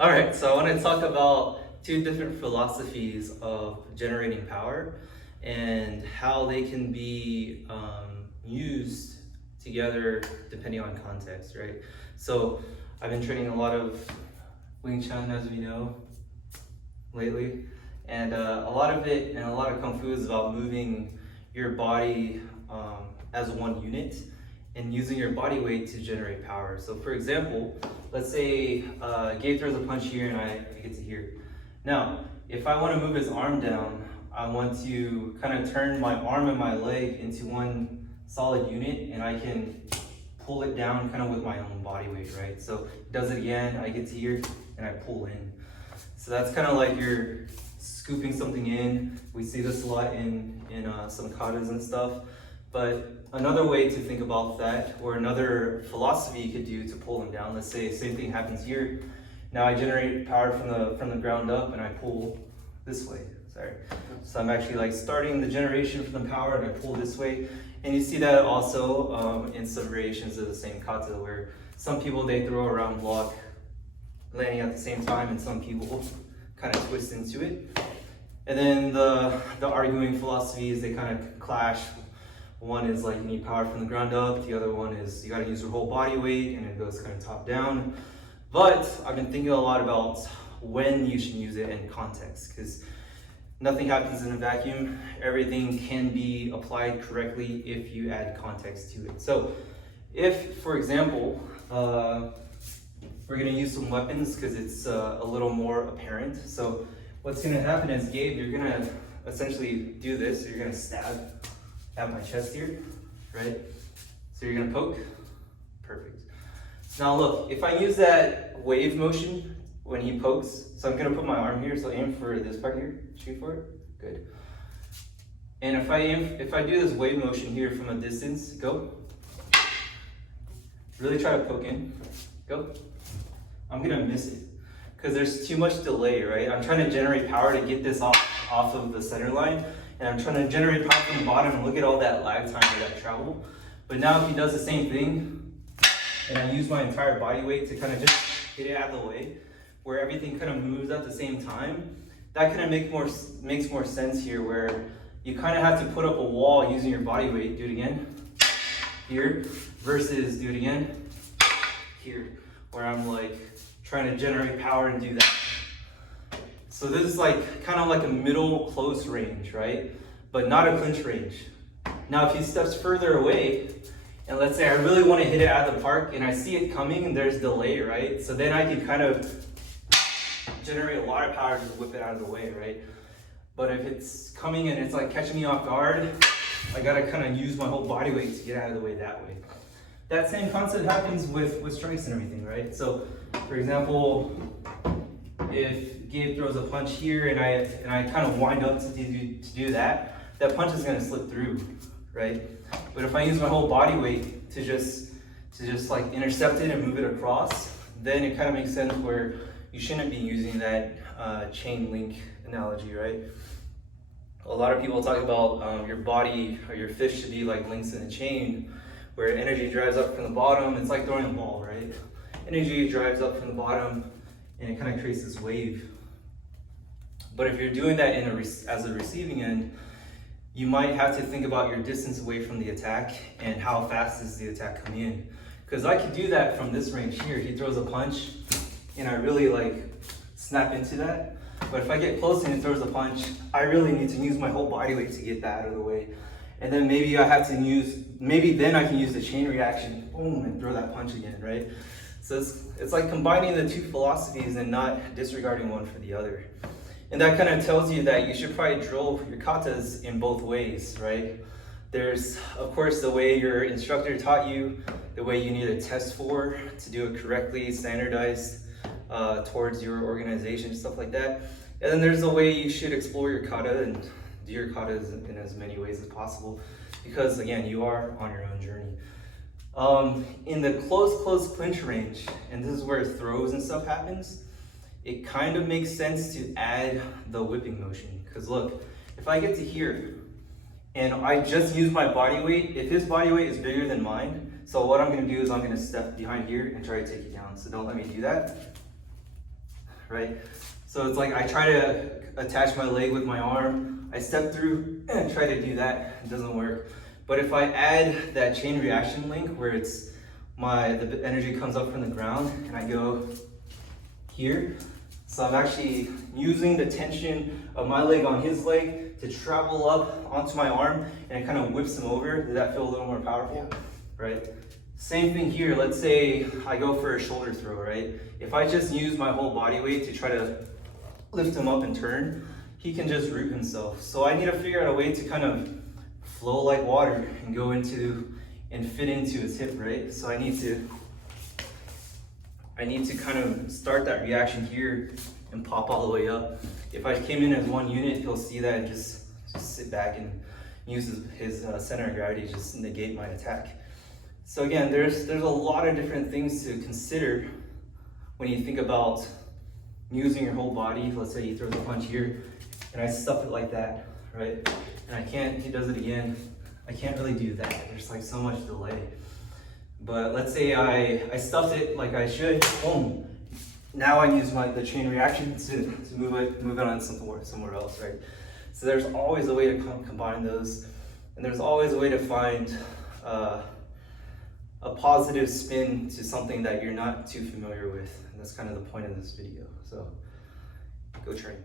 All right, so I want to talk about two different philosophies of generating power and how they can be used together depending on context, right? So I've been training a lot of Wing Chun, as we know, lately, and a lot of it and a lot of Kung Fu is about moving your body as one unit and using your body weight to generate power. So for example, let's say Gabe throws a punch here and I get to here. Now, if I want to move his arm down, I want to kind of turn my arm and my leg into one solid unit, and I can pull it down kind of with my own body weight, right? So he does it again, I get to here, and I pull in. So that's kind of like you're scooping something in. We see this a lot in some katas and stuff. But another way to think about that, or another philosophy you could do to pull them down, let's say same thing happens here. Now I generate power from the ground up and I pull this way. Sorry. So I'm actually like starting the generation from the power and I pull this way. And you see that also in some variations of the same kata, where some people they throw a round block landing at the same time, and some people kind of twist into it. And then the arguing philosophies, they kind of clash. One is like you need power from the ground up. The other one is you got to use your whole body weight, and it goes kind of top down. But I've been thinking a lot about when you should use it in context, because nothing happens in a vacuum. Everything can be applied correctly if you add context to it. So if, for example, we're going to use some weapons because it's a little more apparent. So what's going to happen is, Gabe, you're going to essentially do this. So you're going to stab at my chest here, right? So you're gonna poke, perfect. Now look, if I use that wave motion when he pokes, so I'm gonna put my arm here, so aim for this part here, shoot for it, good. And if I do this wave motion here from a distance, go. Really try to poke in, go. I'm gonna miss it, because there's too much delay, right? I'm trying to generate power to get this off of the center line, and I'm trying to generate power from the bottom, and look at all that lag time or that travel. But now if he does the same thing, and I use my entire body weight to kind of just get it out of the way, where everything kind of moves at the same time, that kind of makes more sense here, where you kind of have to put up a wall using your body weight. Do it again, here, versus do it again, here, where I'm like trying to generate power and do that. So this is like kind of like a middle close range, right? But not a clinch range. Now if he steps further away, and let's say I really want to hit it out of the park and I see it coming and there's delay, right? So then I can kind of generate a lot of power to whip it out of the way, right? But if it's coming and it's like catching me off guard, I gotta kind of use my whole body weight to get out of the way that way. That same concept happens with strikes and everything, right? So for example, if Gabe throws a punch here and I kind of wind up to do that, that punch is gonna slip through, right? But if I use my whole body weight to just like intercept it and move it across, then it kind of makes sense where you shouldn't be using that chain link analogy, right? A lot of people talk about your body or your fist should be like links in a chain, where energy drives up from the bottom. It's like throwing a ball, right? Energy drives up from the bottom, and it kind of creates this wave. But if you're doing that as a receiving end, you might have to think about your distance away from the attack and how fast is the attack coming in. Because I could do that from this range here. He throws a punch and I really like snap into that. But if I get close and he throws a punch, I really need to use my whole body weight to get that out of the way. And then maybe then I can use the chain reaction, boom, and throw that punch again, right? So it's like combining the two philosophies and not disregarding one for the other. And that kind of tells you that you should probably drill your katas in both ways, right? There's, of course, the way your instructor taught you, the way you need to test for to do it correctly, standardized towards your organization, stuff like that. And then there's the way you should explore your kata and do your katas in as many ways as possible, because again, you are on your own journey. In the close clinch range, and this is where throws and stuff happens, it kind of makes sense to add the whipping motion. Because look, if I get to here and I just use my body weight, if his body weight is bigger than mine, so what I'm gonna do is I'm gonna step behind here and try to take you down. So don't let me do that. right? So it's like I try to attach my leg with my arm, I step through and try to do that, it doesn't work. But if I add that chain reaction link where it's the energy comes up from the ground and I go here, so I'm actually using the tension of my leg on his leg to travel up onto my arm, and it kind of whips him over. Does that feel a little more powerful? Right? Same thing here. Let's say I go for a shoulder throw, right? If I just use my whole body weight to try to lift him up and turn, he can just root himself. So I need to figure out a way to kind of flow like water and go into and fit into his hip, right? So I need to kind of start that reaction here and pop all the way up. If I came in as one unit, he'll see that and just sit back and use his center of gravity to just negate my attack. So again, there's a lot of different things to consider when you think about using your whole body. Let's say he throws a punch here and I stuff it like that, right? And he does it again. I can't really do that. There's like so much delay. But let's say I stuffed it like I should, boom. Now I use the chain reaction to move it on somewhere else, right? So there's always a way to combine those, and there's always a way to find a positive spin to something that you're not too familiar with. And that's kind of the point of this video. So go train.